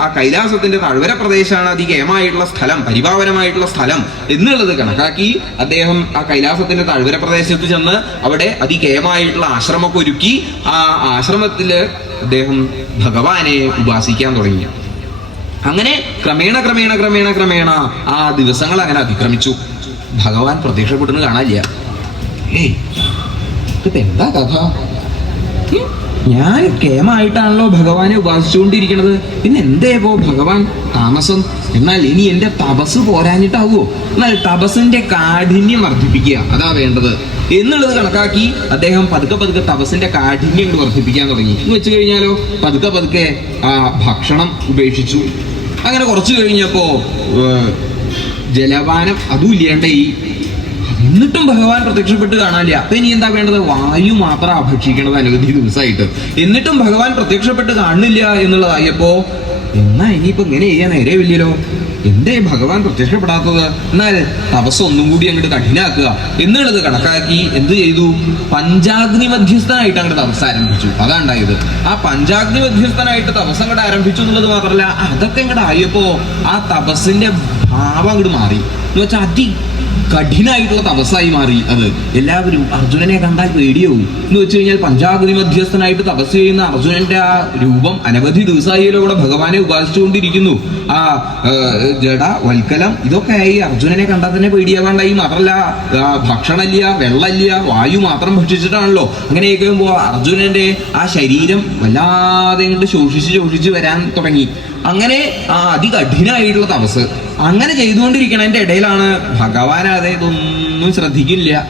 ആ കൈലാസത്തിന്റെ താഴ്വര പ്രദേശമാണ് അതികേമായിട്ടുള്ള സ്ഥലം പരിപാവനമായിട്ടുള്ള സ്ഥലം എന്നുള്ളത് കണക്കാക്കി അദ്ദേഹം ആ കൈലാസത്തിന്റെ താഴ്വര പ്രദേശത്ത് ചെന്ന് അവിടെ അതികേമായിട്ടുള്ള ആശ്രമമൊക്കെ ഒരുക്കി. ആ ആശ്രമത്തിൽ അദ്ദേഹം ഭഗവാനെ ഉപാസിക്കാൻ തുടങ്ങി. അങ്ങനെ ക്രമേണ ക്രമേണ ക്രമേണ ക്രമേണ ആ ദിവസങ്ങൾ അങ്ങനെ അതിക്രമിച്ചു. ഭഗവാൻ പ്രത്യക്ഷപ്പെടുന്നു കാണാനില്ല. ഏയ് എന്താ കഥ? ഞാൻ കേമായിട്ടാണല്ലോ ഭഗവാനെ ഉപാസിച്ചുകൊണ്ടിരിക്കുന്നത്. പിന്നെ എന്തേ പോ ഭഗവാൻ? താമസം. എന്നാൽ ഇനി എന്റെ തപസ് പോരാഞ്ഞിട്ടാവോ എന്നാൽ തപസ്സിന്റെ കാഠിന്യം വർദ്ധിപ്പിക്കുക. അതാ വേണ്ടത്. എന്നുള്ളത് കണക്കാക്കി അദ്ദേഹം പതുക്കെ പതുക്കെ തപസ്സിന്റെ കാഠിന്യം വർദ്ധിപ്പിക്കാൻ തുടങ്ങി. എന്ന് വെച്ച് കഴിഞ്ഞാലോ? പതുക്കെ പതുക്കെ ആ ഭക്ഷണം ഉപേക്ഷിച്ചു. അങ്ങനെ കുറച്ചു കഴിഞ്ഞപ്പോ ജലപാനം അതും ഇല്ലാണ്ടായി എന്നിട്ടും ഭഗവാൻ പ്രത്യക്ഷപ്പെട്ട് കാണാനില്ല. അപ്പൊ ഇനി എന്താ വേണ്ടത്? വായു മാത്രം ഭക്ഷിക്കണത് അനവധി ദിവസമായിട്ട്. എന്നിട്ടും ഭഗവാൻ പ്രത്യക്ഷപ്പെട്ട് കാണുന്നില്ല എന്നുള്ളതായപ്പോ എന്നാ ഇനിയിപ്പോ ഇങ്ങനെ ചെയ്യാൻ നേരെ വലിയല്ലോ എന്തേ ഭഗവാൻ പ്രത്യക്ഷപ്പെടാത്തത്? എന്നാൽ തപസ് ഒന്നും കൂടി അങ്ങോട്ട് കഠിനാക്കുക. എന്നുള്ളത് കണക്കാക്കി എന്ത് ചെയ്തു? പഞ്ചാഗ്നി മധ്യസ്ഥനായിട്ട് അങ്ങോട്ട് തപസ് ആരംഭിച്ചു. അതാ ഉണ്ടായത്. ആ പഞ്ചാഗ്നി മധ്യസ്ഥനായിട്ട് തപസ് അങ്ങോട്ട് ആരംഭിച്ചു എന്നുള്ളത് മാത്രമല്ല അതൊക്കെ അങ്ങോട്ട് ആയപ്പോ ആ തപസ്സിന്റെ ഭാവം അങ്ങോട്ട് മാറി. എന്ന് വെച്ചാൽ അതി കഠിനായിട്ടുള്ള തപസ്സായി മാറി. അത് എല്ലാവരും അർജുനനെ കണ്ടാൽ പേടിയാവും. എന്ന് വെച്ച് കഴിഞ്ഞാൽ പഞ്ചാഗതി മധ്യസ്ഥനായിട്ട് തപസ് ചെയ്യുന്ന അർജുനന്റെ ആ രൂപം അനവധി ദിവസമായാലും ഇവിടെ ഭഗവാനെ ഉപാസിച്ചുകൊണ്ടിരിക്കുന്നു. ആ ജഡ വൽക്കലം ഇതൊക്കെ ആയി അർജുനനെ കണ്ടാൽ തന്നെ പേടിയാവാണ്ടായി മാത്രല്ല ഭക്ഷണമില്ല വെള്ളമില്ല വായു മാത്രം ഭക്ഷിച്ചിട്ടാണല്ലോ. അങ്ങനെയൊക്കെ ആകുമ്പോൾ അർജുനന്റെ ആ ശരീരം വല്ലാതെ ഇങ്ങോട്ട് ശോഷിച്ച് ശോഷിച്ച് വരാൻ തുടങ്ങി. അങ്ങനെ ആ അതികഠിനായിട്ടുള്ള തപസ് അങ്ങനെ ചെയ്തുകൊണ്ടിരിക്കണതിന്റെ ഇടയിലാണ് ഭഗവാൻ അതെ ഇതൊന്നും ശ്രദ്ധിക്കില്ല.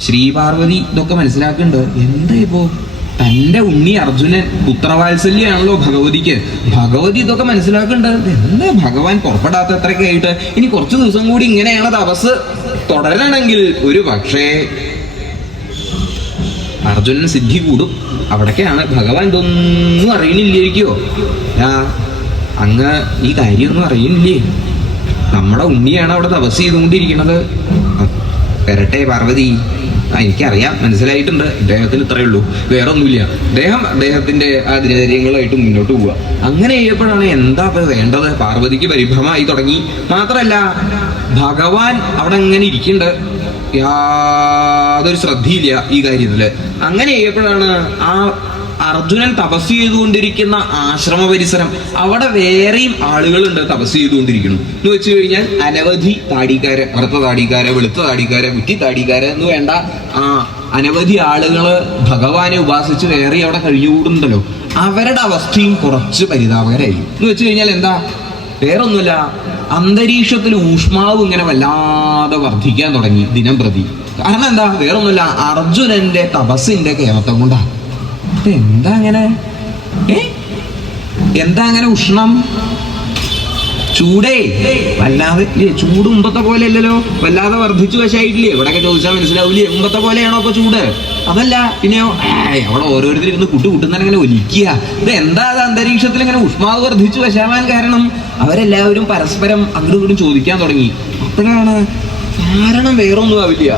ശ്രീപാർവതി ഇതൊക്കെ മനസ്സിലാക്കുന്നുണ്ട്. എന്താ ഇപ്പോ? തന്റെ ഉണ്ണി അർജുനൻ പുത്രവാത്സല്യാണല്ലോ ഭഗവതിക്ക്. ഭഗവതി ഇതൊക്കെ മനസ്സിലാക്കുന്നുണ്ട്. എന്താ ഭഗവാൻ പുറപ്പെടാത്ത അത്രയൊക്കെ ആയിട്ട്? ഇനി കുറച്ച് ദിവസം കൂടി ഇങ്ങനെയാണ് തപസ് തുടരണമെങ്കിൽ ഒരു പക്ഷേ അർജുനൻ സിദ്ധി കൂടും. അവിടൊക്കെയാണ്. ഭഗവാൻ ഇതൊന്നും അറിയണില്ലായിരിക്കോ ആ അങ്ങ് ഈ കാര്യമൊന്നും അറിയണില്ലേ? നമ്മുടെ ഉണ്ണിയാണ് അവിടെ തപസ് ചെയ്തുകൊണ്ടിരിക്കുന്നത്. വരട്ടെ പാർവതി. ആ എനിക്കറിയാം. മനസ്സിലായിട്ടുണ്ട്. അദ്ദേഹത്തിന് ഇത്രയേ ഉള്ളൂ. വേറെ ഒന്നുമില്ല അദ്ദേഹം അദ്ദേഹത്തിന്റെ ആ ദിനചര്യങ്ങളായിട്ട് മുന്നോട്ട് പോവുക. അങ്ങനെ ചെയ്യപ്പോഴാണ് എന്താ വേണ്ടത്? പാർവതിക്ക് പരിഭ്രമമായി തുടങ്ങി. മാത്രല്ല ഭഗവാൻ അവിടെ അങ്ങനെ ഇരിക്കുന്നുണ്ട്. യാതൊരു ശ്രദ്ധയില്ല ഈ കാര്യത്തിൽ. അങ്ങനെ ചെയ്യപ്പോഴാണ് ആ അർജുനൻ തപസ് ചെയ്തുകൊണ്ടിരിക്കുന്ന ആശ്രമ പരിസരം. അവിടെ വേറെയും ആളുകളുണ്ട് തപസ് ചെയ്തുകൊണ്ടിരിക്കുന്നു. എന്ന് വെച്ച് കഴിഞ്ഞാൽ അനവധി താടിക്കാരെ കറുത്ത താടിക്കാരെ വെളുത്ത താടിക്കാരെ കുറ്റി താടിക്കാരെ എന്ന് വേണ്ട ആ അനവധി ആളുകൾ ഭഗവാനെ ഉപാസിച്ച് വേറെ അവിടെ കഴിഞ്ഞുകൂടുന്നുണ്ടല്ലോ. അവരുടെ അവസ്ഥയും കുറച്ച് പരിതാപകരായി എന്ന് വെച്ച് കഴിഞ്ഞാൽ എന്താ? വേറൊന്നുമില്ല അന്തരീക്ഷത്തിൽ ഊഷ്മാവ് ഇങ്ങനെ വല്ലാതെ വർദ്ധിക്കാൻ തുടങ്ങി ദിനം പ്രതി കാരണം എന്താ? വേറൊന്നുമില്ല അർജുനന്റെ തപസ്സിന്റെ കേരളത്തം കൊണ്ടാ ഇത് എന്താ അങ്ങനെ? എന്താ അങ്ങനെ ഉഷ്ണം? ചൂടേ. വല്ലാതെ ചൂട് മുമ്പത്തെ പോലെ അല്ലല്ലോ. വല്ലാതെ വർദ്ധിച്ചു വശമായിട്ടില്ലേ ഇവിടെയൊക്കെ ചോദിച്ചാൽ മനസ്സിലാവില്ലേ മുമ്പത്തെ പോലെയാണോ ഇപ്പൊ ചൂട്? അതല്ല പിന്നെ അവിടെ ഓരോരുത്തർ ഇരുന്ന് കുട്ടി കുട്ടുന്ന ഇങ്ങനെ ഒലിക്കുക. ഇത് എന്താ അത് അന്തരീക്ഷത്തിൽ ഇങ്ങനെ ഉഷ്മാവ് വർദ്ധിച്ചു വശാവാൻ കാരണം? അവരെല്ലാവരും പരസ്പരം അങ്ങോട്ടും ഇങ്ങോട്ടും ചോദിക്കാൻ തുടങ്ങി. അപ്പോഴാണ് കാരണം വേറൊന്നും ആവില്ല.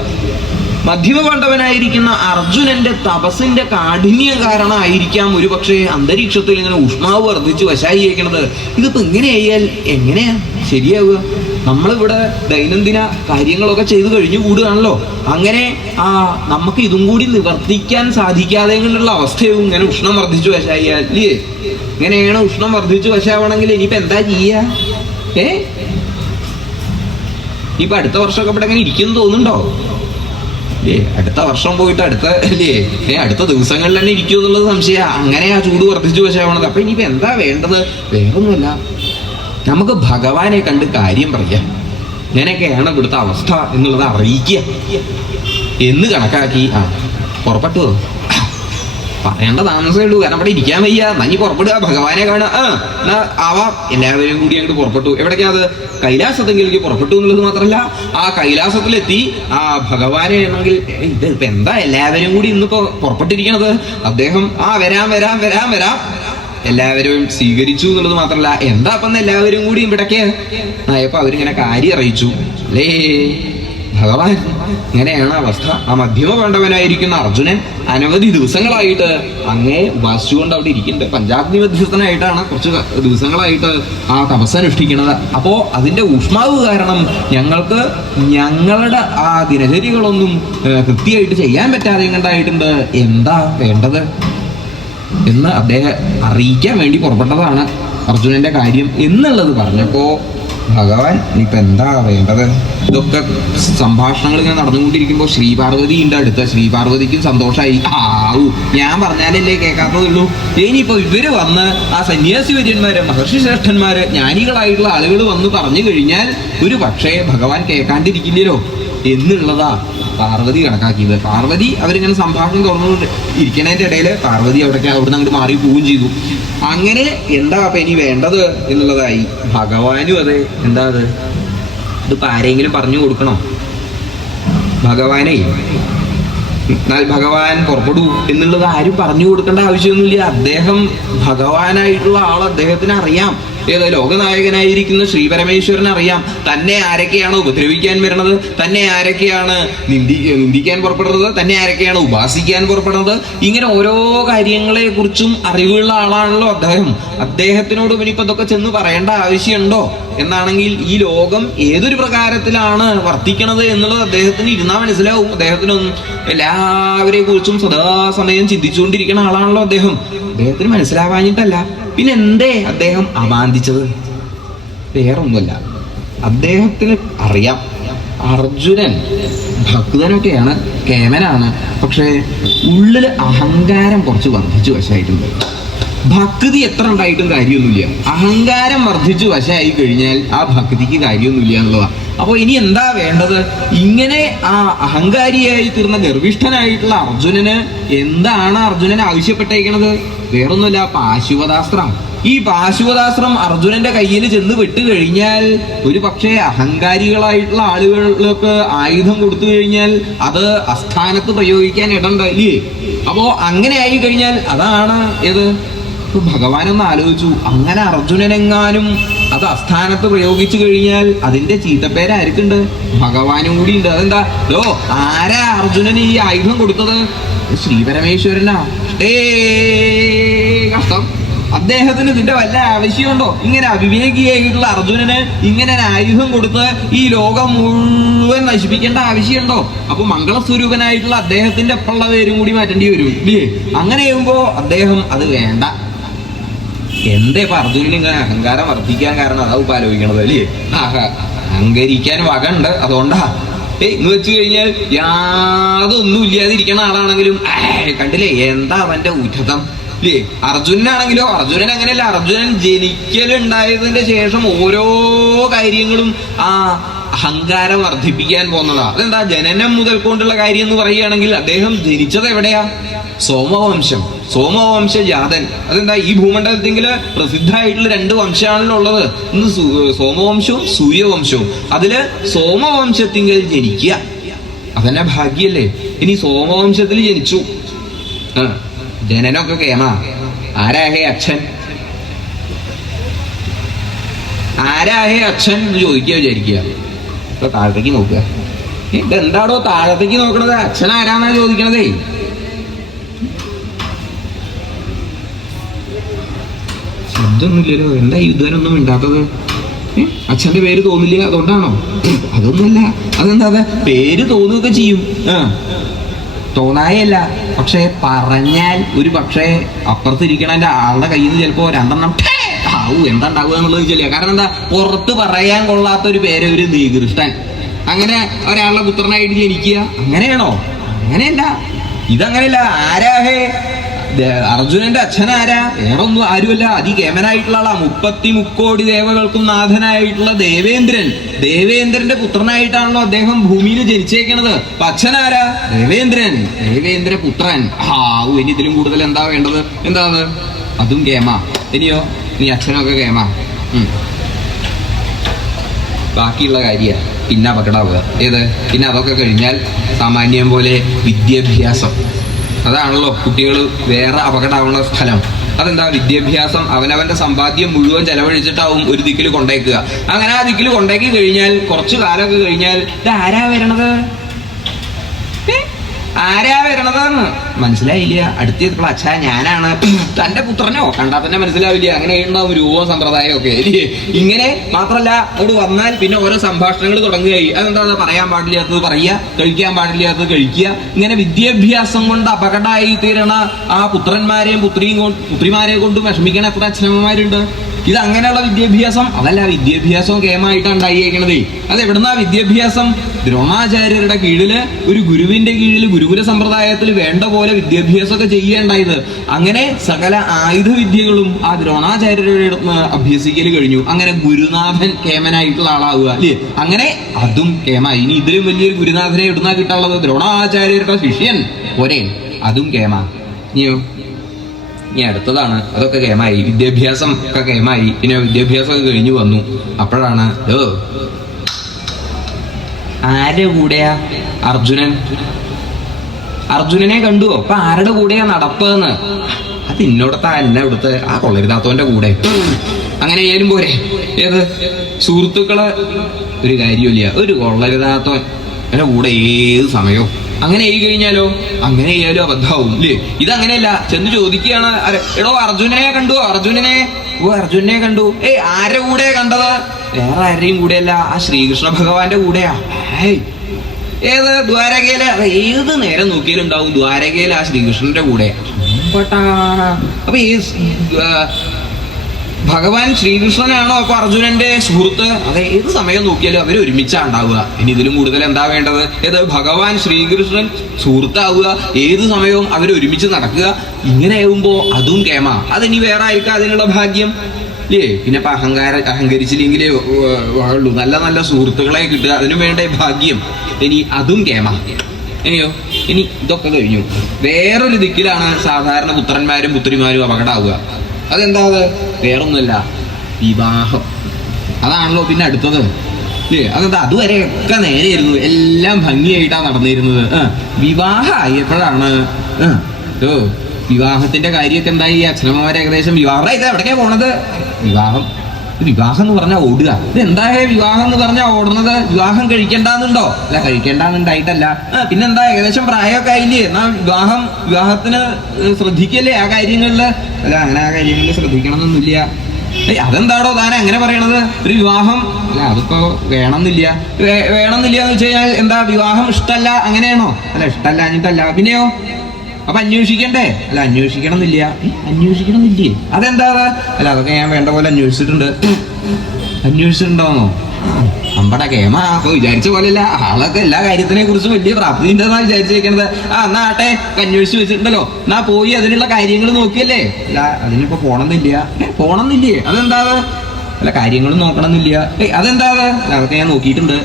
മധ്യമകണ്ഠവനായിരിക്കുന്ന അർജുനന്റെ തപസിന്റെ കാഠിന്യം കാരണമായിരിക്കാം ഒരു പക്ഷേ അന്തരീക്ഷത്തിൽ ഇങ്ങനെ ഊഷ്മാവ് വർദ്ധിച്ച് വശായിരിക്കണത് ഇതിപ്പോ ഇങ്ങനെ ആയാൽ എങ്ങനെയാ ശരിയാവുക? നമ്മളിവിടെ ദൈനംദിന കാര്യങ്ങളൊക്കെ ചെയ്തു കഴിഞ്ഞു കൂടുകയാണല്ലോ. അങ്ങനെ ആ നമുക്ക് ഇതും കൂടി നിവർത്തിക്കാൻ സാധിക്കാതെ കൊണ്ടുള്ള അവസ്ഥയും ഇങ്ങനെ ഉഷ്ണം വർദ്ധിച്ചു വശായിയാൽ ഇങ്ങനെയാണ് ഉഷ്ണം വർദ്ധിച്ചു വശാവണമെങ്കിൽ ഇനിയിപ്പോ എന്താ ചെയ്യാ? ഏ? ഇപ്പൊ അടുത്ത വർഷമൊക്കെ ഇവിടെ അങ്ങനെ ഇരിക്കുന്നു തോന്നുന്നുണ്ടോ? ഏ അടുത്ത വർഷം പോയിട്ട് അടുത്ത അല്ലേ ഏ അടുത്ത ദിവസങ്ങളിൽ തന്നെ ഇരിക്കും എന്നുള്ളത് സംശയ അങ്ങനെ ആ ചൂട് വർദ്ധിച്ചു വശമാവണത്. അപ്പൊ ഇനിയിപ്പോ എന്താ വേണ്ടത്? വേറൊന്നുമല്ല. നമുക്ക് ഭഗവാനെ കണ്ട് കാര്യം പറയാം. ഇങ്ങനെയൊക്കെയാണ് ഇവിടുത്തെ അവസ്ഥ എന്നുള്ളത് അറിയിക്കുക. എന്ന് കണക്കാക്കി ആ പുറപ്പെട്ടു പറയേണ്ട താമസമേ ഉള്ളൂ. കാരണം അവിടെ ഇരിക്കാൻ വയ്യ. നഞ്ഞി പുറപ്പെടുക. ഭഗവാനെ കാണുക. ആ എന്നാ ആവാം. എല്ലാവരും കൂടി അങ്ങോട്ട് പുറപ്പെട്ടു. എവിടേക്കാ അത്? കൈലാസത്തെങ്കിലേക്ക് പുറപ്പെട്ടു എന്നുള്ളത് മാത്രമല്ല ആ കൈലാസത്തിലെത്തി ആ ഭഗവാനെ ആണെങ്കിൽ ഇത് ഇപ്പൊ എന്താ എല്ലാവരും കൂടി ഇന്നിപ്പോ പുറപ്പെട്ടിരിക്കണത്? അദ്ദേഹം ആ വരാം വരാം വരാം വരാം. എല്ലാവരും സ്വീകരിച്ചു എന്നുള്ളത് മാത്രമല്ല എന്താ അപ്പം എല്ലാവരും കൂടി ഇവിടേക്ക്? ആയപ്പോ അവരിങ്ങനെ കാര്യം അറിയിച്ചു അല്ലേ? ഭഗവാൻ ഇങ്ങനെയാണ് അവസ്ഥ. ആ മധ്യമ പാണ്ഡവനായിരിക്കുന്ന അർജുനൻ അനവധി ദിവസങ്ങളായിട്ട് അങ്ങേ ഉപാസിച്ചുകൊണ്ട് അവിടെ ഇരിക്കുന്നുണ്ട്. പഞ്ചാഗ്നി മധ്യസ്ഥനായിട്ടാണ് കുറച്ച് ദിവസങ്ങളായിട്ട് ആ തപസ്സനുഷ്ഠിക്കുന്നത് അപ്പോൾ അതിന്റെ ഊഷ്മാവ് കാരണം ഞങ്ങൾക്ക് ഞങ്ങളുടെ ആ ദിനചര്യകളൊന്നും കൃത്യമായിട്ട് ചെയ്യാൻ പറ്റാതെ കണ്ടായിട്ടുണ്ട് എന്താ വേണ്ടത്? എന്ന് അദ്ദേഹം അറിയിക്കാൻ വേണ്ടി പുറപ്പെട്ടതാണ് അർജുനന്റെ കാര്യം എന്നുള്ളത് പറഞ്ഞപ്പോ ഭഗവാൻ ഇപ്പൊ എന്താ വേണ്ടത്? ഇതൊക്കെ സംഭാഷണങ്ങൾ ഇങ്ങനെ നടന്നുകൊണ്ടിരിക്കുമ്പോൾ ശ്രീപാർവതി ഉണ്ട് അടുത്ത. ശ്രീപാർവതിക്കും സന്തോഷമായി ആവൂ ഞാൻ പറഞ്ഞാലല്ലേ കേൾക്കാത്തതുള്ളൂ. ഇനിയിപ്പോ ഇവർ വന്ന് ആ സന്യാസി വര്യന്മാര് മഹർഷി ശ്രേഷ്ഠന്മാര് ജ്ഞാനികളായിട്ടുള്ള ആളുകൾ വന്ന് പറഞ്ഞു കഴിഞ്ഞാൽ ഒരു പക്ഷേ ഭഗവാൻ കേൾക്കാണ്ടിരിക്കില്ലല്ലോ. എന്നുള്ളതാ പാർവതി കണക്കാക്കിയത്. പാർവതി അവരിങ്ങനെ സംഭാഷണം തുറന്നുകൊണ്ട് ഇരിക്കണതിന്റെ ഇടയിൽ പാർവതി അവിടേക്ക് നിന്ന് അങ്ങോട്ട് മാറി പോവുകയും ചെയ്തു. അങ്ങനെ എന്താ അപ്പൊ ഇനി വേണ്ടത് എന്നുള്ളതായി. ഭഗവാനും അതെ. എന്താ അത്? ഇതിപ്പോ ആരെങ്കിലും പറഞ്ഞു കൊടുക്കണോ? ഭഗവാനെ. എന്നാൽ ഭഗവാൻ പുറപ്പെടൂ എന്നുള്ളത് ആരും പറഞ്ഞു കൊടുക്കേണ്ട ആവശ്യമൊന്നുമില്ല. അദ്ദേഹം ഭഗവാനായിട്ടുള്ള ആൾ അദ്ദേഹത്തിന് അറിയാം ഏത് ലോകനായകനായിരിക്കുന്ന ശ്രീപരമേശ്വരൻ അറിയാം. തന്നെ ആരൊക്കെയാണ് ഉപദ്രവിക്കാൻ വരുന്നത്? തന്നെ ആരൊക്കെയാണ് നിന്ദി നിന്ദിക്കാൻ പുറപ്പെടുന്നത്? തന്നെ ആരൊക്കെയാണ് ഉപാസിക്കാൻ പുറപ്പെടുന്നത്? ഇങ്ങനെ ഓരോ കാര്യങ്ങളെ കുറിച്ചും അറിവുള്ള ആളാണല്ലോ അദ്ദേഹം. അദ്ദേഹത്തിനോട് ഇനിയിപ്പോ ഇതൊക്കെ ചെന്ന് പറയേണ്ട ആവശ്യമുണ്ടോ? എന്നാണെങ്കിൽ ഈ ലോകം ഏതൊരു പ്രകാരത്തിലാണ് വർത്തിക്കണത് എന്നുള്ളത് അദ്ദേഹത്തിന് ഇരുന്നാൽ മനസ്സിലാവും. അദ്ദേഹത്തിനൊന്നും എല്ലാവരെ കുറിച്ചും സദാസമയം ചിന്തിച്ചുകൊണ്ടിരിക്കുന്ന ആളാണല്ലോ അദ്ദേഹം. അദ്ദേഹത്തിന് മനസ്സിലാവാഞ്ഞിട്ടല്ല. പിന്നെ എന്തേ അദ്ദേഹം അമാന്തിച്ചത് വേറൊന്നുമല്ല. അദ്ദേഹത്തിന് അറിയാം. അർജുനൻ ഭക്തനൊക്കെയാണ് കേമനാണ്. പക്ഷേ ഉള്ളിൽ അഹങ്കാരം കുറച്ച് വർദ്ധിച്ചു വശമായിട്ടുണ്ട് ഭക്തി എത്ര ഉണ്ടായിട്ടും കാര്യമൊന്നുമില്ല. അഹങ്കാരം വർദ്ധിച്ചു വശമായി കഴിഞ്ഞാൽ ആ ഭക്തിക്ക് കാര്യമൊന്നുമില്ല എന്നുള്ളതാണ് അപ്പോൾ ഇനി എന്താ വേണ്ടത്? ഇങ്ങനെ ആ അഹങ്കാരിയായി തീർന്ന ഗർഭിഷ്ഠനായിട്ടുള്ള അർജുനന് എന്താണ് അർജുനൻ ആവശ്യപ്പെട്ടേക്കണത്? വേറൊന്നുമില്ല പാശുപതാസ്ത്രം ഈ പാശുപതാസ്ത്രം അർജുനന്റെ കയ്യിൽ ചെന്ന് വിട്ടു കഴിഞ്ഞാൽ ഒരു പക്ഷേ അഹങ്കാരികളായിട്ടുള്ള ആളുകൾക്ക് ആയുധം കൊടുത്തു കഴിഞ്ഞാൽ അത് അസ്ഥാനത്ത് പ്രയോഗിക്കാൻ ഇടണ്ടല്ലേ അപ്പോ അങ്ങനെ ആയി കഴിഞ്ഞാൽ അതാണ് ഏത്? ഭഗവാൻ ഭഗവാനൊന്ന് ആലോചിച്ചു അങ്ങനെ അർജുനനെങ്ങാനും അത് അസ്ഥാനത്ത് പ്രയോഗിച്ചു കഴിഞ്ഞാൽ അതിന്റെ ചീത്തപ്പേര് ഭഗവാനും കൂടി ഉണ്ട് അതെന്താ? ലോ ആരാ അർജുനന് ഈ ആയുധം കൊടുത്തത്? ശ്രീപരമേശ്വരനാ ഏ കഷ്ടം. അദ്ദേഹത്തിന് ഇതിന്റെ വല്ല ആവശ്യമുണ്ടോ? ഇങ്ങനെ അവിവേകിയായിട്ടുള്ള അർജുനന് ഇങ്ങനെ ആയുധം കൊടുത്ത് ഈ ലോകം മുഴുവൻ നശിപ്പിക്കേണ്ട ആവശ്യമുണ്ടോ? അപ്പൊ മംഗളസ്വരൂപനായിട്ടുള്ള അദ്ദേഹത്തിന്റെ ഒപ്പമുള്ള പേരും കൂടി മാറ്റേണ്ടി വരും ഇല്ലേ? അങ്ങനെ അദ്ദേഹം അത് വേണ്ട. എന്തേ അർജുനന് ഇങ്ങനെ അഹങ്കാരം വർദ്ധിക്കാൻ കാരണം? അതാ ഇപ്പൊ ആലോചിക്കണത് അല്ലേ? അഹങ്കരിക്കാൻ വകണ്ട്. അതുകൊണ്ടാ ഏയ് എന്ന് വെച്ച് കഴിഞ്ഞാൽ യാതൊന്നും ഇല്ലാതിരിക്കണ ആളാണെങ്കിലും കണ്ടില്ലേ? എന്താ അവന്റെ ഉചിതം ഇല്ലേ? അർജുനനാണെങ്കിലോ? അർജുനൻ അങ്ങനെയല്ല. അർജുനൻ ജനിക്കലുണ്ടായതിന്റെ ശേഷം ഓരോ കാര്യങ്ങളും ആ അഹങ്കാരം വർദ്ധിപ്പിക്കാൻ പോകുന്നതാ. അതെന്താ? ജനനം മുതൽ കൊണ്ടുള്ള കാര്യം എന്ന് പറയുകയാണെങ്കിൽ അദ്ദേഹം ജനിച്ചത് എവിടെയാ? സോമവംശം. സോമവംശ ജാതൻ. അതെന്താ? ഈ ഭൂമണ്ഡലത്തിൽ പ്രസിദ്ധമായിട്ടുള്ള രണ്ട് വംശമാണല്ലോ ഉള്ളത്. ഇന്ന് സോമവംശവും സൂര്യവംശവും. അതിൽ സോമവംശത്തിങ്കിൽ ജനിക്കുക. അതന്നെ ഭാഗ്യല്ലേ? ഇനി സോമവംശത്തിൽ ജനിച്ചു. ജനനൊക്കെ കേമ. ആരാഹേ അച്ഛൻ? ആരാഹേ അച്ഛൻ എന്ന് ചോദിക്കുക വിചാരിക്കുക. താഴത്തേക്ക് നോക്കുക. ഇതെന്താടോ താഴത്തേക്ക് നോക്കണത്? അച്ഛൻ ആരാന്നാ ചോദിക്കണതേ? ശബ്ദമൊന്നുമില്ലല്ലോ എന്താ യുദ്ധനൊന്നും ഇണ്ടാത്തത് അച്ഛന്റെ പേര് തോന്നില്ല അതുകൊണ്ടാണോ? അതൊന്നുമല്ല അതെന്താ പേര് തോന്നുകയൊക്കെ ചെയ്യും. ആ. തോന്നായല്ല പക്ഷെ പറഞ്ഞാൽ ഒരു പക്ഷേ അപ്പുറത്തിരിക്കണ ആളുടെ കയ്യിൽ നിന്ന് ചിലപ്പോ രണ്ടെണ്ണം ആവൂ എന്താ ഉണ്ടാവുക എന്നുള്ളത് ചോദിച്ചില്ല കാരണം എന്താ? പുറത്ത് പറയാൻ കൊള്ളാത്ത ഒരു പേര് ഒരു നീകൃഷ്ടൻ അങ്ങനെ ഒരാളുടെ പുത്രനായിട്ട് ജനിക്കുക. അങ്ങനെയാണോ? അങ്ങനെയല്ല. ഇതങ്ങനെയല്ല. ആരാഹേ? അർജുനന്റെ അച്ഛൻ ആരാ? വേറൊന്നും ആരുമല്ല. അതികേമനായിട്ടുള്ള ആളാ മുപ്പത്തി മുക്കോടി ദേവകൾക്കും നാഥനായിട്ടുള്ള ദേവേന്ദ്രൻ. ദേവേന്ദ്രന്റെ പുത്രനായിട്ടാണല്ലോ അദ്ദേഹം ഭൂമിയിൽ ജനിച്ചേക്കണത്. അച്ഛൻ ആരാ? ദേവേന്ദ്രൻ. ദേവേന്ദ്ര പുത്രൻ. ഹാ ഇനി ഇതിലും കൂടുതൽ എന്താ വേണ്ടത്? എന്താണ്? അതും കേമ ഇനിയോ? ഇനി അച്ഛനൊക്കെ കേമാ. ബാക്കിയുള്ള കാര്യ. പിന്നെ അപകടമാവുക ഏത്? പിന്നെ അതൊക്കെ കഴിഞ്ഞാൽ സാമാന്യം പോലെ വിദ്യാഭ്യാസം. അതാണല്ലോ കുട്ടികൾ വേറെ അപകടമാവുന്ന സ്ഥലം. അതെന്താ? വിദ്യാഭ്യാസം അവനവന്റെ സമ്പാദ്യം മുഴുവൻ ചെലവഴിച്ചിട്ടാവും ഒരു ദിക്കിൽ കൊണ്ടേക്കുക. അങ്ങനെ ആ ദിക്കിൽ കൊണ്ടേക്കി കഴിഞ്ഞാൽ കുറച്ചു കാലമൊക്കെ കഴിഞ്ഞാൽ ഇത് ആരാ വരണത്? ആരാ വരണതെന്ന്? മനസ്സിലായില്ല. അടുത്തെത്തുമ്പോൾ അച്ഛാ ഞാനാണ്. തന്റെ പുത്രനോ? കണ്ടാ തന്നെ മനസ്സിലാവില്ല. അങ്ങനെ ഉണ്ടാവും രൂപവും സമ്പ്രദായം ഒക്കെ? ഇങ്ങനെ മാത്രല്ല അവിടെ വന്നാൽ പിന്നെ ഓരോ സംഭാഷണങ്ങൾ തുടങ്ങുകയായി. അതെന്താ പറയാൻ പാടില്ലാത്തത് പറയുക കഴിക്കാൻ പാടില്ലാത്തത് കഴിക്കുക. ഇങ്ങനെ വിദ്യാഭ്യാസം കൊണ്ട് അപകടമായി തീരണ ആ പുത്രന്മാരെയും പുത്രിയും പുത്രിമാരെയും പുത്രിമാരെ കൊണ്ട് വിഷമിക്കണ എത്ര അച്ഛനമ്മമാരുണ്ട്? ഇത് അങ്ങനെയുള്ള വിദ്യാഭ്യാസം? അതല്ല വിദ്യാഭ്യാസവും കേമായിട്ടാണ് ഉണ്ടായിരിക്കണതേ അത് എവിടുന്നാ വിദ്യാഭ്യാസം? ദ്രോണാചാര്യരുടെ കീഴിൽ ഒരു ഗുരുവിന്റെ കീഴിൽ ഗുരുകുല സമ്പ്രദായത്തിൽ വേണ്ട പോലെ വിദ്യാഭ്യാസമൊക്കെ ചെയ്യേണ്ടായത്. അങ്ങനെ സകല ആയുധ വിദ്യകളും ആ ദ്രോണാചാര്യരുടെ അഭ്യസിക്കൽ കഴിഞ്ഞു. അങ്ങനെ ഗുരുനാഥൻ കേമനായിട്ടുള്ള ആളാവുക അല്ലേ? അങ്ങനെ അതും കേമ ഇനി ഇതിലും വലിയൊരു ഗുരുനാഥനെ എവിടുന്നാ കിട്ടാനുള്ളത്? ദ്രോണാചാര്യരുടെ ശിഷ്യൻ. പോരെ അതും കേമ. ഇനിയോ? ഇനി അടുത്തതാണ്. അതൊക്കെ കേമായി. വിദ്യാഭ്യാസം ഒക്കെ കേമായി. പിന്നെ വിദ്യാഭ്യാസം ഒക്കെ കഴിഞ്ഞു വന്നു. അപ്പോഴാണ് ഏ ആരുടെ കൂടെയാ? അർജുനൻ. അർജുനനെ കണ്ടുവോ അപ്പൊ ആരുടെ കൂടെയാ നടപ്പെന്ന് അത് ഇന്നോടത്തെ അല്ല ഇവിടുത്തെ ആ കൊള്ളരുതാത്തവന്റെ കൂടെ. അങ്ങനെ ഏലും പോരെ. ഏത്? സുഹൃത്തുക്കൾ. ഒരു കാര്യമില്ല ഒരു കൊള്ളരുതാത്തവൻ. എന്റെ കൂടെ ഏത് സമയവും. അങ്ങനെ ആയി കഴിഞ്ഞാലോ? അങ്ങനെ ചെയ്യാലോ അബദ്ധാവും ഇത് ഇതങ്ങനെയല്ല. ചെന്ന് ചോദിക്കുകയാണ്. എടോ അർജുനനെ കണ്ടു അർജുനനെ. ഓ അർജുനനെ കണ്ടു. ഏയ് ആരുടെ കൂടെ കണ്ടത്? വേറെ ആരുടെയും കൂടെയല്ല. ആ ശ്രീകൃഷ്ണ ഭഗവാന്റെ കൂടെയാ. ഏയ്. ഏത്? ദ്വാരകയിൽ? ഏത് നേരം നോക്കിയാലും ഉണ്ടാവും ദ്വാരകയിൽ ആ ശ്രീകൃഷ്ണന്റെ കൂടെ. അപ്പൊ ഈ ഭഗവാൻ ശ്രീകൃഷ്ണനാണോ അപ്പൊ അർജുനന്റെ സുഹൃത്ത്? അതെ ഏത് സമയം നോക്കിയാലും അവർ ഒരുമിച്ചാ ഉണ്ടാവുക. ഇനി ഇതിലും കൂടുതൽ എന്താ വേണ്ടത്? ഏത് ഭഗവാൻ ശ്രീകൃഷ്ണൻ സുഹൃത്താവുക ഏത് സമയവും അവർ ഒരുമിച്ച് നടക്കുക. ഇങ്ങനെ ആവുമ്പോ അതും കേമ. അതിനി വേറെ ആയിരിക്കാം അതിനുള്ള ഭാഗ്യം? ഇല്ലേ? പിന്നെ ഇപ്പൊ അഹങ്കാര അഹങ്കരിച്ചില്ലെങ്കിലേ ഉള്ളൂ നല്ല നല്ല സുഹൃത്തുക്കളെ കിട്ടുക. അതിനു വേണ്ട ഭാഗ്യം. ഇനി അതും കേമ. ഇനിയോ? ഇനി ഇതൊക്കെ കഴിഞ്ഞു. വേറൊരു ദിക്കിലാണ് സാധാരണ പുത്രന്മാരും പുത്രിമാരും അപകടമാവുക. അതെന്താ അത് വേറൊന്നുമല്ല. വിവാഹം. അതാണല്ലോ പിന്നെ അടുത്തത്. ഇല്ലേ അതെന്താ? അതുവരെ ഒക്കെ നേരെയായിരുന്നു. എല്ലാം ഭംഗിയായിട്ടാ നടന്നിരുന്നത്. ആ, വിവാഹമായപ്പോഴാണ്. ആ, ഓ വിവാഹത്തിന്റെ കാര്യമൊക്കെ എന്തായി? അച്ഛനമ്മമാരെ ഏകദേശം വിവാഹം. ഇത് എവിടേക്കാ പോണത്? വിവാഹം. വിവാഹം എന്ന് പറഞ്ഞാൽ ഓടുക. ഇത് എന്താ വിവാഹം എന്ന് പറഞ്ഞാൽ ഓടുന്നത്? വിവാഹം കഴിക്കേണ്ടെന്നുണ്ടോ? അല്ല കഴിക്കേണ്ടെന്നുണ്ടായിട്ടല്ല. പിന്നെന്താ ഏകദേശം പ്രായമൊക്കെ ആയില്ലേ? എന്നാ വിവാഹം വിവാഹത്തിന് ശ്രദ്ധിക്കല്ലേ ആ കാര്യങ്ങളിൽ? അല്ല അങ്ങനെ ആ കാര്യങ്ങളിൽ ശ്രദ്ധിക്കണമെന്നൊന്നുമില്ല. അതെന്താടോ താൻ അങ്ങനെ പറയണത്? ഒരു വിവാഹം അല്ല അതിപ്പോ വേണമെന്നില്ല. വേണമെന്നില്ല എന്ന് വെച്ച് കഴിഞ്ഞാൽ എന്താ വിവാഹം ഇഷ്ടല്ല അങ്ങനെയാണോ? അല്ല ഇഷ്ടല്ല എന്നിട്ടല്ല പിന്നെയോ? അപ്പൊ അന്വേഷിക്കണ്ടേ? അല്ല അന്വേഷിക്കണം എന്നില്ല ഏ, അന്വേഷിക്കണം എന്നില്ലേ അതെന്താ അല്ല അതൊക്കെ ഞാൻ വേണ്ട പോലെ അന്വേഷിച്ചിട്ടുണ്ട്. അന്വേഷിച്ചിട്ടുണ്ടോന്നോ? നമ്മുടെ കേമ അപ്പൊ വിചാരിച്ച പോലെയല്ല. ആളൊക്കെ എല്ലാ കാര്യത്തിനെ കുറിച്ചും വലിയ പ്രാപ്തി ഉണ്ടെന്നാ വിചാരിച്ചിരിക്കണത്. ആ എന്നാ ആട്ടെ അന്വേഷിച്ച് വെച്ചിട്ടുണ്ടല്ലോ. എന്നാ പോയി അതിനുള്ള കാര്യങ്ങൾ നോക്കിയല്ലേ? അല്ല അതിനിപ്പോ പോണമെന്നില്ല പോണമെന്നില്ലേ അതെന്താ അല്ല കാര്യങ്ങളും നോക്കണമെന്നില്ല. അതെന്താ അതൊക്കെ ഞാൻ നോക്കിയിട്ടുണ്ട്.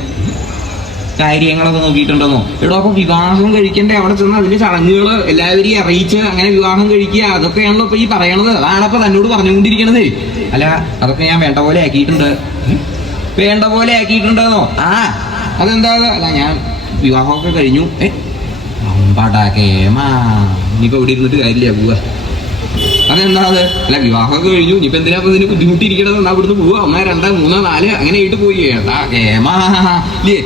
കാര്യങ്ങളൊക്കെ നോക്കിയിട്ടുണ്ടെന്നോ? എടോ അപ്പൊ വിവാഹം കഴിക്കണ്ടേ? അവിടെ ചെന്ന് അതിന്റെ ചടങ്ങുകൾ എല്ലാവരെയും അറിയിച്ച് അങ്ങനെ വിവാഹം കഴിക്കുക അതൊക്കെയാണല്ലോ ഇപ്പൊ ഈ പറയണത്. അതാണ് ഇപ്പൊ തന്നോട് പറഞ്ഞുകൊണ്ടിരിക്കണത്. അല്ല അതൊക്കെ ഞാൻ വേണ്ട പോലെ ആക്കിയിട്ടുണ്ട്? വേണ്ട പോലെ ആക്കിയിട്ടുണ്ടെന്നോ? ആ അതെന്താ? അത്? അല്ല ഞാൻ വിവാഹമൊക്കെ കഴിഞ്ഞു. ഏ? അമ്പടാക്കേമാ ഇനിയിപ്പോ ഇവിടെ ഇരുന്നിട്ട് കാര്യമില്ല പോവുക അതെന്താ അത് അല്ല വിവാഹമൊക്കെ കഴിഞ്ഞു. ഇനിയിപ്പോ എന്തിനാ ഇതിന് ബുദ്ധിമുട്ടിരിക്കണത് എന്നാ അവിടുന്ന് പോവുക അമ്മ രണ്ടാ മൂന്നോ നാല് അങ്ങനെ ആയിട്ട് പോയി.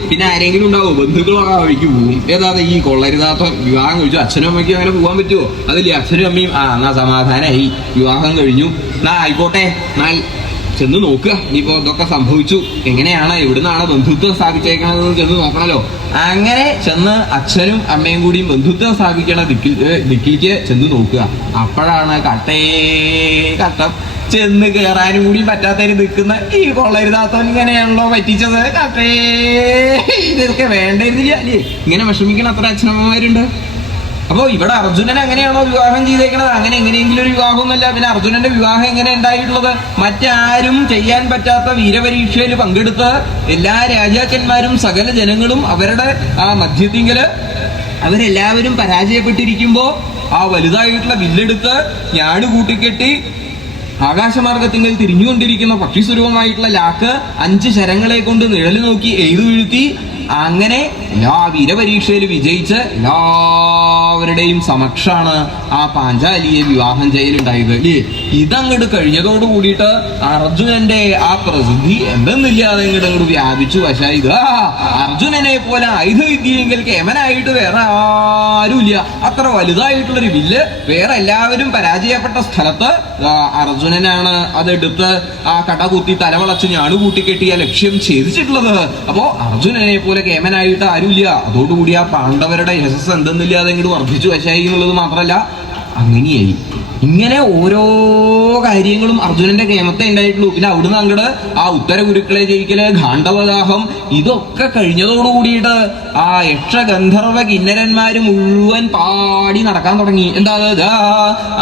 പിന്നെ ആരെങ്കിലും ഉണ്ടാവോ? ബന്ധുക്കളൊക്കെ വഴിക്ക് പോവും. ഏതാ ഈ കൊള്ളരുതാത്ത വിവാഹം കഴിച്ചു. അച്ഛനും അമ്മയ്ക്കും അങ്ങനെ പോകാൻ പറ്റുമോ അതില്ലേ അച്ഛനും അമ്മയും. ആ എന്നാ സമാധാനായി. വിവാഹം കഴിഞ്ഞു. എന്നാ ആയിക്കോട്ടെ. എന്നാൽ ചെന്ന് നോക്കുക. ഇനിയിപ്പോ ഇതൊക്കെ സംഭവിച്ചു. എങ്ങനെയാണ് എവിടുന്നാണ് ബന്ധുത്വം സ്ഥാപിച്ചേക്കണതെന്ന് ചെന്ന് നോക്കണല്ലോ. അങ്ങനെ ചെന്ന് അച്ഛനും അമ്മയും കൂടിയും ബന്ധുത്വം സ്ഥാപിക്കണ ദിക്കിൽ ദിക്കിലേക്ക് ചെന്ന് നോക്കുക. അപ്പോഴാണ് കട്ടേ കട്ടം. ചെന്ന് കയറാനും കൂടി പറ്റാത്തതിന് നിൽക്കുന്ന ഈ കൊള്ളരുതാത്തവൻ ഇങ്ങനെയാണല്ലോ പറ്റിച്ചത്. കട്ടേ ഇതൊക്കെ വേണ്ടിയിരുന്നില്ല. അല്ലേ ഇങ്ങനെ വിഷമിക്കണ അത്ര അച്ഛനമ്മമാരുണ്ട്. അപ്പോ ഇവിടെ അർജുനൻ എങ്ങനെയാണോ വിവാഹം ചെയ്തേക്കുന്നത് അങ്ങനെ എങ്ങനെയെങ്കിലും ഒരു വിവാഹമൊന്നുമല്ല. പിന്നെ അർജുനന്റെ വിവാഹം എങ്ങനെ ഉണ്ടായിട്ടുള്ളത്? മറ്റാരും ചെയ്യാൻ പറ്റാത്ത വീരപരീക്ഷയിൽ പങ്കെടുത്ത് എല്ലാ രാജാക്കന്മാരും സകല ജനങ്ങളും അവരുടെ ആ മധ്യത്തിങ്കൽ അവരെല്ലാവരും പരാജയപ്പെട്ടിരിക്കുമ്പോൾ ആ വലുതായിട്ടുള്ള വില്ലെടുത്ത് ഞാട് കൂട്ടിക്കെട്ടി ആകാശമാർഗത്തിങ്കൽ തിരിഞ്ഞുകൊണ്ടിരിക്കുന്ന പക്ഷിസ്വരൂപമായിട്ടുള്ള ലാക്ക് അഞ്ച് ശരങ്ങളെ കൊണ്ട് നിഴൽ നോക്കി എഴുതു വീഴ്ത്തി അങ്ങനെ എല്ലാ വീരപരീക്ഷയിൽ വിജയിച്ച് എല്ലാ എല്ലാവരുടെയും സമക്ഷാണ് ആ പാഞ്ചാലിയെ വിവാഹം ചെയ്യലുണ്ടായത്. അല്ലേ ഇതങ്ങോട്ട് കഴിഞ്ഞതോട് കൂടിയിട്ട് അർജുനന്റെ ആ പ്രസിദ്ധി എന്തെന്നില്ലാതെ ഇങ്ങോട്ട് അങ്ങോട്ട് വ്യാപിച്ചു. ആ, അർജുനനെ പോലെ ആയുധവിദ്യയെങ്കിൽ കേമനായിട്ട് വേറെ ആരുമില്ല. അത്ര വലുതായിട്ടുള്ളൊരു വില്ല് വേറെ എല്ലാവരും പരാജയപ്പെട്ട സ്ഥലത്ത് അർജുനനാണ് അതെടുത്ത് ആ കട കുത്തി തലവളച്ച് ഞാണ് കൂട്ടിക്കെട്ടിയ ലക്ഷ്യം ഛേദിച്ചിട്ടുള്ളത്. അപ്പോ അർജുനനെ പോലെ കേമനായിട്ട് ആരുമില്ല. അതോടുകൂടി ആ പാണ്ഡവരുടെ യശസ് എന്തെന്നില്ലാതെ ഇങ്ങോട്ട് വർദ്ധിച്ചു വശായി എന്നുള്ളത് മാത്രമല്ല അങ്ങനെയായി. ഇങ്ങനെ ഓരോ കാര്യങ്ങളും അർജുനന്റെ കേമത്തെ ഉണ്ടായിട്ടുള്ളൂ. പിന്നെ അവിടുന്ന് അങ്ങോട്ട് ആ ഉത്തര ഗുരുക്കളെ ജയിക്കൽ ഗാന്ധവദാഹം ഇതൊക്കെ കഴിഞ്ഞതോടു കൂടിയിട്ട് ആ യക്ഷഗന്ധർവ കിന്നരന്മാര് മുഴുവൻ പാടി നടക്കാൻ തുടങ്ങി. എന്താ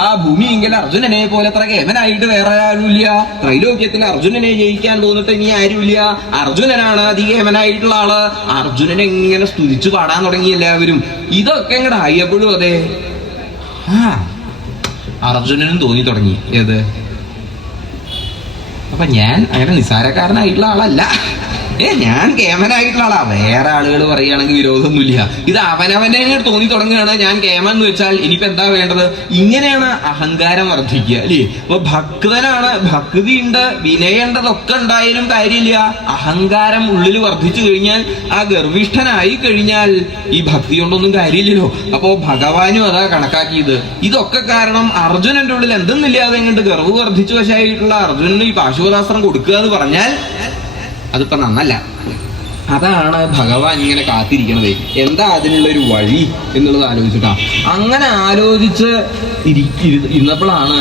ആ ഭൂമി ഭൂമിയെങ്കിൽ അർജുനനെ പോലെ അത്ര കേമനായിട്ട് വേറെ ആരുമില്ല. ത്രൈലോക്യത്തിൽ അർജുനനെ ജയിക്കാൻ തോന്നിട്ട് ഇനി ആരുമില്ല. അർജുനനാണ് അതികേമനായിട്ടുള്ള ആൾ. അർജുനനെ ഇങ്ങനെ സ്തുതിച്ചു പാടാൻ തുടങ്ങി എല്ലാവരും. ഇതൊക്കെ ഇങ്ങോട്ട് ആയപ്പോഴും അതെ. ആ അർജുനനും തോന്നി തുടങ്ങി. ഏത്? അപ്പൊ ഞാൻ അങ്ങനെ നിസാരക്കാരനായിട്ടുള്ള ആളല്ല. ഏ ഞാൻ കേമനായിട്ടുള്ള ആളാ. വേറെ ആളുകൾ പറയുകയാണെങ്കിൽ വിരോധമൊന്നുമില്ല. ഇത് അവനവനെ തോന്നി തുടങ്ങുകയാണ്. ഞാൻ കേമൻ എന്ന് വെച്ചാൽ ഇനിയിപ്പോ എന്താ വേണ്ടത്? ഇങ്ങനെയാണ് അഹങ്കാരം വർദ്ധിക്കുക അല്ലേ? അപ്പൊ ഭക്തനാണ് ഭക്തി ഉണ്ട് വിനയേണ്ടതൊക്കെ ഉണ്ടായാലും കാര്യമില്ല. അഹങ്കാരം ഉള്ളിൽ വർദ്ധിച്ചു കഴിഞ്ഞാൽ ആ ഗർഭിഷ്ഠനായി കഴിഞ്ഞാൽ ഈ ഭക്തി കൊണ്ടൊന്നും കാര്യമില്ലല്ലോ. അപ്പോ ഭഗവാനും അതാ കണക്കാക്കിയത്. ഇതൊക്കെ കാരണം അർജുനന്റെ ഉള്ളിൽ എന്തെന്നില്ലാതെ ഇങ്ങോട്ട് ഗർവ് വർദ്ധിച്ചു വശമായിട്ടുള്ള അർജുനന് ഈ പാശുപതാസ്ത്രം കൊടുക്കുക എന്ന് പറഞ്ഞാൽ അതിപ്പോ നന്നല്ല. അതാണ് ഭഗവാൻ ഇങ്ങനെ കാത്തിരിക്കണത്. എന്താ അതിനുള്ള ഒരു വഴി എന്നുള്ളത് ആലോചിച്ചിട്ടാ. അങ്ങനെ ആലോചിച്ച് ഇരുന്നപ്പോഴാണ്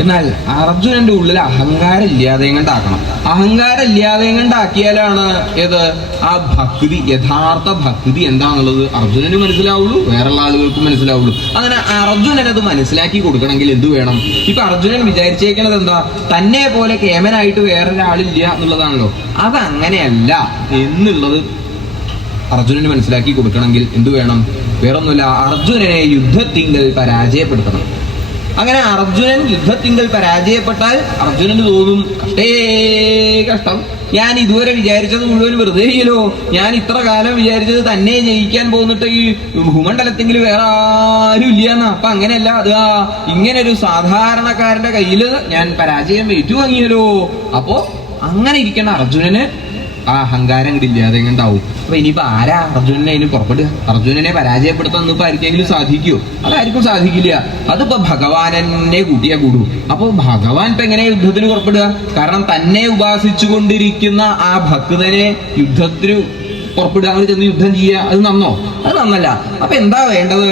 എന്നാൽ അർജുനന്റെ ഉള്ളിൽ അഹങ്കാരം ഇല്ലാതെ കണ്ടാക്കണം അഹങ്കാരം ഇല്ലാതെ കണ്ടാക്കിയാലാണ് ഏത്? ആ ഭക്തി യഥാർത്ഥ ഭക്തി എന്താണെന്നുള്ളത് അർജുനന് മനസ്സിലാവുള്ളൂ വേറെയുള്ള ആളുകൾക്ക് മനസ്സിലാവുള്ളൂ. അങ്ങനെ അർജുനൻ അത് മനസ്സിലാക്കി കൊടുക്കണമെങ്കിൽ എന്ത് വേണം? ഇപ്പൊ അർജുനൻ വിചാരിച്ചേക്കണത് എന്താ? തന്നെ പോലെ കേമനായിട്ട് വേറൊരാളില്ല എന്നുള്ളതാണല്ലോ. അതങ്ങനെയല്ല എന്നുള്ളത് അർജുനന് മനസ്സിലാക്കി കൊടുക്കണമെങ്കിൽ എന്തു വേണം? വേറൊന്നുമില്ല. അർജുനനെ യുദ്ധത്തിങ്കൽ പരാജയപ്പെടുത്തണം. അങ്ങനെ അർജുനൻ യുദ്ധത്തിങ്കൽ പരാജയപ്പെട്ടാൽ അർജുനന് തോന്നും കഷ്ടേ ഞാൻ ഇതുവരെ വിചാരിച്ചത് മുഴുവൻ വെറുതെ ചെയ്യലോ ഞാൻ ഇത്ര കാലം വിചാരിച്ചത് തന്നെ ജയിക്കാൻ പോന്നിട്ട് ഈ ഭൂമണ്ഡലത്തെങ്കിൽ വേറെ ആരും ഇല്ലാന്ന അപ്പൊ അങ്ങനെയല്ല അത് ഇങ്ങനെ ഒരു സാധാരണക്കാരന്റെ കയ്യിൽ ഞാൻ പരാജയം ഏറ്റുവാങ്ങിയല്ലോ. അപ്പോ അങ്ങനെ ഇരിക്കണ അർജുനന് ആ അഹങ്കാരം ഇല്ലാതെ ഉണ്ടാവും. അപ്പൊ ഇനിയിപ്പോ ആരാ അർജുനനെ അതിന് പുറപ്പെടുക? അർജുനനെ പരാജയപ്പെടുത്താൻ ഇപ്പൊ ആർക്കെങ്കിലും സാധിക്കുമോ അതായിരിക്കും സാധിക്കില്ല. അതിപ്പോ ഭഗവാനെന്നെ കൂട്ടിയാ കൂടും. അപ്പൊ ഭഗവാൻ ഇപ്പൊ എങ്ങനെ യുദ്ധത്തിന് പുറപ്പെടുക? കാരണം തന്നെ ഉപാസിച്ചു കൊണ്ടിരിക്കുന്ന ആ ഭക്തനെ യുദ്ധത്തിന് പുറപ്പെടുക. അങ്ങനെ ചെന്ന് യുദ്ധം ചെയ്യുക. അത് നന്നോ? അത് നന്നല്ല. അപ്പൊ എന്താ വേണ്ടത്?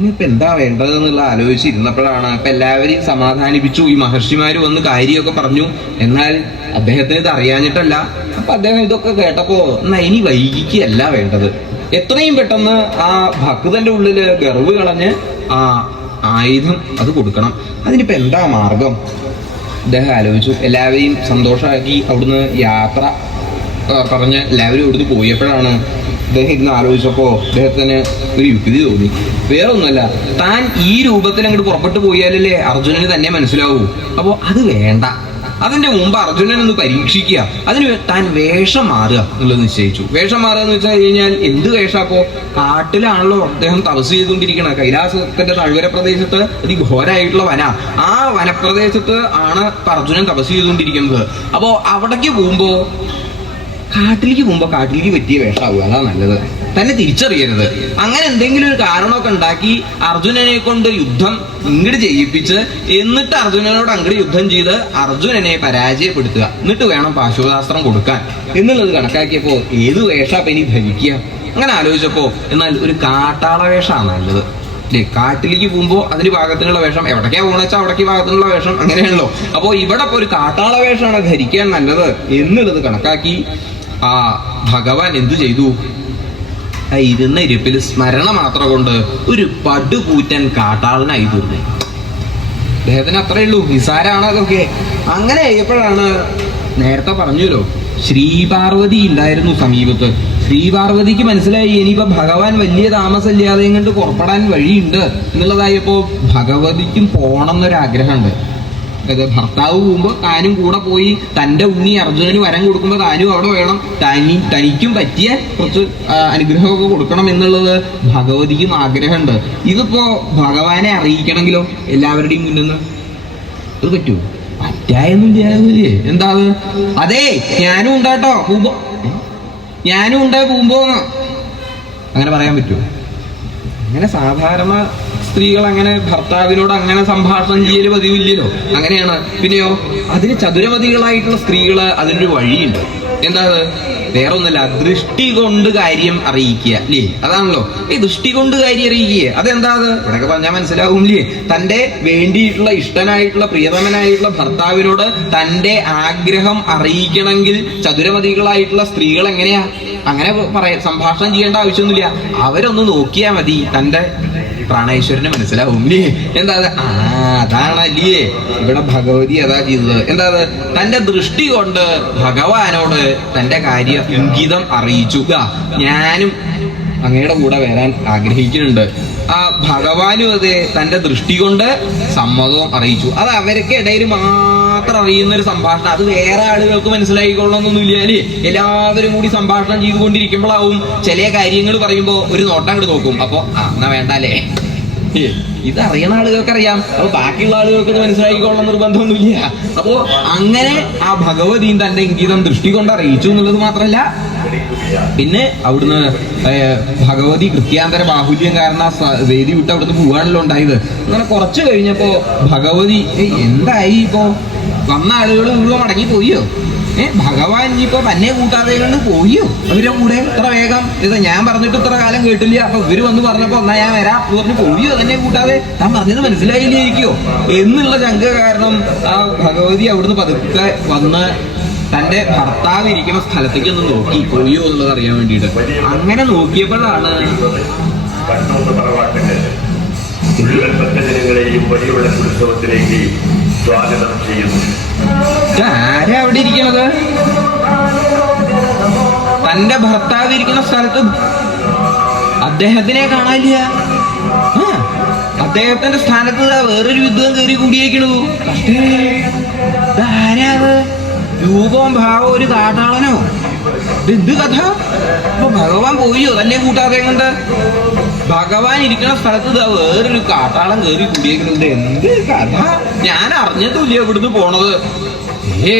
ഇനിയിപ്പോ എന്താ വേണ്ടതെന്നുള്ള ആലോചിച്ചിരുന്നപ്പോഴാണ് അപ്പൊ എല്ലാവരെയും സമാധാനിപ്പിച്ചു. ഈ മഹർഷിമാര് വന്ന് കാര്യമൊക്കെ പറഞ്ഞു. എന്നാൽ അദ്ദേഹത്തിന് ഇത് അറിയാഞ്ഞിട്ടല്ല. അപ്പൊ അദ്ദേഹം ഇതൊക്കെ കേട്ടപ്പോ എന്നാ ഇനി വൈകിക്കല്ല വേണ്ടത്. എത്രയും പെട്ടെന്ന് ആ ഭക്തന്റെ ഉള്ളിൽ ഗർവ് കളഞ്ഞ് ആ ആയുധം അത് കൊടുക്കണം. അതിനിപ്പോ എന്താ മാർഗം? അദ്ദേഹം ആലോചിച്ചു. എല്ലാവരെയും സന്തോഷമാക്കി അവിടുന്ന് യാത്ര പറഞ്ഞ് എല്ലാവരും ഇവിടുന്ന് പോയപ്പോഴാണ് ഇരുന്ന് ആലോചിച്ചപ്പോ അദ്ദേഹത്തിന് ഒരു യുക്തി തോന്നി. വേറെ ഒന്നുമല്ല താൻ ഈ രൂപത്തിൽ അങ്ങോട്ട് പുറപ്പെട്ടു പോയാലല്ലേ അർജുനന് തന്നെ മനസ്സിലാവൂ. അപ്പോ അത് വേണ്ട. അതിന്റെ മുമ്പ് അർജുനൻ ഒന്ന് പരീക്ഷിക്കുക. അതിന് താൻ വേഷം മാറുക എന്നുള്ളത് നിശ്ചയിച്ചു. വേഷം മാറുക എന്ന് വെച്ചാൽ കഴിഞ്ഞാൽ എന്ത് വേഷാപ്പോ? കാട്ടിലാണല്ലോ അദ്ദേഹം തപസ് ചെയ്തുകൊണ്ടിരിക്കുന്നത് കൈലാസത്തിന്റെ താഴ്വര പ്രദേശത്ത് അതിഘോരായിട്ടുള്ള വന. ആ വനപ്രദേശത്ത് ആണ് അർജുനൻ തപസ് ചെയ്തുകൊണ്ടിരിക്കുന്നത്. അപ്പോ അവിടേക്ക് പോകുമ്പോ കാട്ടിലേക്ക് പോകുമ്പോ കാട്ടിലേക്ക് പറ്റിയ വേഷമാവുക. അതാ നല്ലത്. തന്നെ തിരിച്ചറിയരുത്. അങ്ങനെ എന്തെങ്കിലും ഒരു കാരണമൊക്കെ ഉണ്ടാക്കി അർജുനനെ കൊണ്ട് യുദ്ധം ഇങ്ങോട്ട് ചെയ്യിപ്പിച്ച് എന്നിട്ട് അർജുനനോട് അങ്ങോട്ട് യുദ്ധം ചെയ്ത് അർജുനനെ പരാജയപ്പെടുത്തുക. എന്നിട്ട് വേണം പാശുപതാസ്ത്രം കൊടുക്കാൻ. എന്നുള്ളത് കണക്കാക്കിയപ്പോ ഏത് വേഷ ഇനി ധരിക്കുക അങ്ങനെ ആലോചിച്ചപ്പോ എന്നാൽ ഒരു കാട്ടാള വേഷമാണ് നല്ലത്. അല്ലേ കാട്ടിലേക്ക് പോകുമ്പോ അതിന് പാകത്തിനുള്ള വേഷം എവിടേക്കാ പോകണ വെച്ചാൽ അവിടേക്ക് പാകത്തിനുള്ള വേഷം അങ്ങനെയാണല്ലോ. അപ്പോ ഇവിടെ ഒരു കാട്ടാള വേഷമാണ് ധരിക്കാൻ നല്ലത് എന്നുള്ളത് കണക്കാക്കി ആ ഭഗവാൻ എന്തു ചെയ്തു? ആ ഇരുന്ന ഇരിപ്പിൽ സ്മരണ മാത്രം കൊണ്ട് ഒരു പടുകൂറ്റൻ കാട്ടാളനായി തീർന്നു. അദ്ദേഹത്തിന് അത്രേ ഉള്ളൂ നിസാരാണ് അതൊക്കെ. അങ്ങനെ ആയപ്പോഴാണ് നേരത്തെ പറഞ്ഞല്ലോ ശ്രീപാർവതി ഉണ്ടായിരുന്നു സമീപത്ത്. ശ്രീപാർവതിക്ക് മനസ്സിലായി ഇനിയിപ്പോ ഭഗവാൻ വലിയ താമസമില്ലാതെ കണ്ട് പുറപ്പെടാൻ വഴിയുണ്ട് എന്നുള്ളതായപ്പോ ഭഗവതിക്കും പോണം എന്നൊരു ആഗ്രഹമുണ്ട് അത് ഭർത്താവ് പോകുമ്പോ താനും കൂടെ പോയി തന്റെ ഉണ്ണി അർജുനന് വരം കൊടുക്കുമ്പോ താനും അവിടെ വേണം. തനി തനിക്കും പറ്റിയ കുറച്ച് അനുഗ്രഹമൊക്കെ കൊടുക്കണം എന്നുള്ളത് ഭഗവതിക്കും ആഗ്രഹമുണ്ട്. ഇതിപ്പോ ഭഗവാനെ അറിയിക്കണമെങ്കിലോ എല്ലാവരുടെയും മുന്നിൽ നിന്ന്? അത് പറ്റായൊന്നും ചെയ്യാവില്ലേ എന്താ അത്? അതെ ഞാനും ഉണ്ടാട്ടോ. പൂമ്പോ? ഞാനും ഉണ്ടായി പൂമ്പോന്ന് അങ്ങനെ പറയാൻ പറ്റുമോ? അങ്ങനെ സാധാരണ സ്ത്രീകൾ അങ്ങനെ ഭർത്താവിനോട് അങ്ങനെ സംഭാഷണം ചെയ്യൽ പതിവില്ലല്ലോ. അങ്ങനെയാണ്. പിന്നെയോ? അതിന് ചതുരമതികളായിട്ടുള്ള സ്ത്രീകൾ അതിനൊരു വഴിയുണ്ട്. എന്താ വേറെ ഒന്നല്ല ദൃഷ്ടി കൊണ്ട് കാര്യം അറിയിക്കുക അല്ലേ അതാണല്ലോ. ഈ ദൃഷ്ടി കൊണ്ട് കാര്യം അറിയിക്കുക. അതെന്താ അത്? ഇവിടെയൊക്കെ പറഞ്ഞാൽ മനസ്സിലാവും ഇല്ലേ തന്റെ വേണ്ടിയിട്ടുള്ള ഇഷ്ടനായിട്ടുള്ള പ്രിയതമനായിട്ടുള്ള ഭർത്താവിനോട് തന്റെ ആഗ്രഹം അറിയിക്കണമെങ്കിൽ ചതുരമതികളായിട്ടുള്ള സ്ത്രീകൾ എങ്ങനെയാ അങ്ങനെ പറയാ സംഭാഷണം ചെയ്യേണ്ട ആവശ്യമൊന്നുമില്ല. അവരൊന്ന് നോക്കിയാൽ മതി തന്റെ പ്രാണേശ്വരന് മനസ്സിലാവും ഇല്ലേ എന്താ ആ അതാണ് അതാണല്ലേ ഇവിടെ ഭഗവതി അതാ ചെയ്തത്. എന്താ തന്റെ ദൃഷ്ടി കൊണ്ട് ഭഗവാനോട് തന്റെ കാര്യം ഇംഗിതം അറിയിച്ചു. ഞാനും അങ്ങയുടെ കൂടെ വരാൻ ആഗ്രഹിക്കുന്നുണ്ട്. ആ ഭഗവാനും അതെ തന്റെ ദൃഷ്ടി കൊണ്ട് സമ്മതവും അറിയിച്ചു. അത് അവർക്ക് ഇടയിൽ മാത്രം അറിയുന്ന ഒരു സംഭാഷണം. അത് വേറെ ആളുകൾക്ക് മനസ്സിലായിക്കൊള്ളണമെന്നൊന്നുമില്ല. എല്ലാവരും കൂടി സംഭാഷണം ചെയ്തുകൊണ്ടിരിക്കുമ്പോഴാവും ചില കാര്യങ്ങൾ പറയുമ്പോൾ ഒരു നോട്ടം അങ്ങോട്ട് നോക്കും. അപ്പൊ ആ എന്നാ വേണ്ട അല്ലേ? ഇത് അറിയണ ആളുകൾക്ക് അറിയാം അപ്പൊ ബാക്കിയുള്ള ആളുകൾക്ക് ഇത് മനസ്സിലാക്കിക്കൊള്ളണം നിർബന്ധമൊന്നുമില്ല. അപ്പോ അങ്ങനെ ആ ഭഗവതിയും തന്റെ ഇംഗിതം ദൃഷ്ടി കൊണ്ട് അറിയിച്ചു എന്നുള്ളത് മാത്രമല്ല പിന്നെ അവിടുന്ന് ഭഗവതി കൃത്യാന്തര ബാഹുല്യം കാരണം ആ വേദി വിട്ട് അവിടുന്ന് പോവാണല്ലോ ഉണ്ടായത്. അങ്ങനെ കുറച്ച് കഴിഞ്ഞപ്പോ ഭഗവതി എന്തായി ഇപ്പോ? വന്ന ആളുകൾ മുഴുവൻ മടങ്ങി പോയോ ഏ ഭഗവാൻ ഇനിയിപ്പോ തന്നെ കൂട്ടാതെ കൊണ്ട് പോയോ അവരുടെ കൂടെ ഇത്ര വേഗം? ഇത് ഞാൻ പറഞ്ഞിട്ട് ഇത്ര കാലം കേട്ടില്ല. അപ്പൊ ഇവർ വന്ന് പറഞ്ഞപ്പോ എന്നാ ഞാൻ വരാം? പറഞ്ഞു പോയോ തന്നെ കൂട്ടാതെ? താൻ പറഞ്ഞത് മനസ്സിലായില്ലേക്കോ എന്നുള്ള ശങ്ക കാരണം ആ ഭഗവതി അവിടുന്ന് പതുക്കെ വന്ന് തന്റെ ഭർത്താവ് ഇരിക്കുന്ന സ്ഥലത്തേക്ക് ഒന്ന് നോക്കി. പോയോ എന്നുള്ളത് അറിയാൻ വേണ്ടിയിട്ട്. അങ്ങനെ നോക്കിയപ്പോഴാണ് മുഴുവൻ ഭക്തജനങ്ങളെയും വലിയുള്ള ഉത്സവത്തിലേക്ക് സ്വാഗതം ചെയ്യുന്നു. ആരാ അവിടെ തന്റെ ഭർത്താവ് ഇരിക്കുന്ന സ്ഥലത്ത് അദ്ദേഹത്തിനെ കാണാനില്ല. അദ്ദേഹത്തിന്റെ സ്ഥാനത്ത് വേറൊരു യുദ്ധം കയറി കൂടിയേക്കണു അത്? രൂപവും ഭാവവും ഒരു കാട്ടാളനോ? ഇത് കഥ? അപ്പൊ ഭഗവാൻ പോയോ തന്നെ കൂട്ടാതെ കൊണ്ട്? ഭഗവാൻ ഇരിക്കുന്ന സ്ഥലത്ത് ഇതാ വേറൊരു കാട്ടാളം കയറി കൂടിയേക്കുന്നത് എന്ത് കഥ? ഞാൻ അറിഞ്ഞതുമില്ല ഇവിടുന്ന് പോണത്. ഏ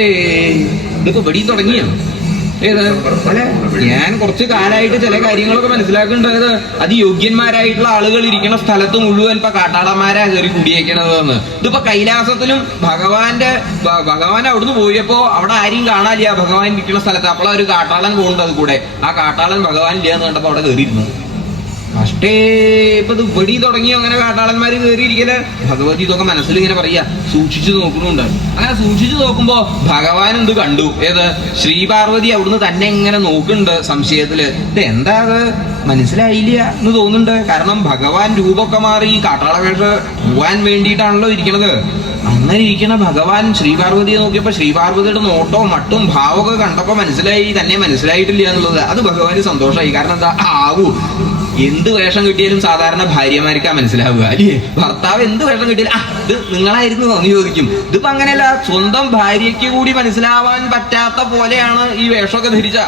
ഇതൊക്കെ വെടി തുടങ്ങിയോ? ഏത്? അല്ലെ? ഞാൻ കുറച്ച് കാലമായിട്ട് ചില കാര്യങ്ങളൊക്കെ മനസ്സിലാക്കേണ്ടത് അതിയോഗ്യന്മാരായിട്ടുള്ള ആളുകൾ ഇരിക്കുന്ന സ്ഥലത്ത് മുഴുവൻ ഇപ്പൊ കാട്ടാടന്മാരാ കയറി കുടിയേക്കണതെന്ന്. ഇതിപ്പോ കൈലാസത്തിലും ഭഗവാന്റെ ഭഗവാൻ അവിടുന്ന് പോയപ്പോ അവിടെ ആരെയും കാണാനില്ല. ഭഗവാൻ ഇരിക്കുന്ന സ്ഥലത്ത് അപ്പോൾ ഒരു കാട്ടാളൻ പോകുന്നുണ്ട് അത് കൂടെ ആ കാട്ടാളൻ ഭഗവാൻ ഇല്ല എന്ന് കണ്ടപ്പോ അവിടെ കയറിയിരുന്നു കഷ്ടേ ഇപ്പൊ ഇത് വെടി തുടങ്ങി അങ്ങനെ കാട്ടാളന്മാര് കയറിയിരിക്കൽ ഭഗവതി ഇതൊക്കെ മനസ്സിൽ ഇങ്ങനെ പറയാ. സൂക്ഷിച്ചു നോക്കുന്നുണ്ട്. അങ്ങനെ സൂക്ഷിച്ചു നോക്കുമ്പോ ഭഗവാൻ എന്ത് കണ്ടു? ഏത്? ശ്രീ പാർവതി അവിടുന്ന് തന്നെ ഇങ്ങനെ നോക്കുന്നുണ്ട് സംശയത്തിൽ. ഇത് എന്താ അത്? മനസ്സിലായില്ല എന്ന് തോന്നുന്നുണ്ട്. കാരണം ഭഗവാൻ രൂപമൊക്കെ മാറി കാട്ടാളവേഷ പോവാൻ വേണ്ടിയിട്ടാണല്ലോ ഇരിക്കണത്. അങ്ങനെ ഇരിക്കണ ഭഗവാൻ ശ്രീപാർവതിയെ നോക്കിയപ്പോ ശ്രീപാർവതിയുടെ നോട്ടവും മട്ടും ഭാവമൊക്കെ കണ്ടപ്പോ മനസ്സിലായി. തന്നെ മനസ്സിലായിട്ടില്ല എന്നുള്ളത്. അത് ഭഗവാന് സന്തോഷമായി കാരണം എന്താ? ആവൂ. എന്ത് വേഷം കിട്ടിയാലും സാധാരണ ഭാര്യമാർക്കാ മനസ്സിലാവുക. അല്ലേ? ഭർത്താവ് എന്ത് വേഷം കിട്ടിയാലും ആ ഇത് നിങ്ങളായിരുന്നു എന്ന് ചോദിക്കും. ഇതിപ്പോ അങ്ങനെയല്ല സ്വന്തം ഭാര്യയ്ക്ക് കൂടി മനസ്സിലാവാൻ പറ്റാത്ത പോലെയാണ് ഈ വേഷമൊക്കെ ധരിച്ച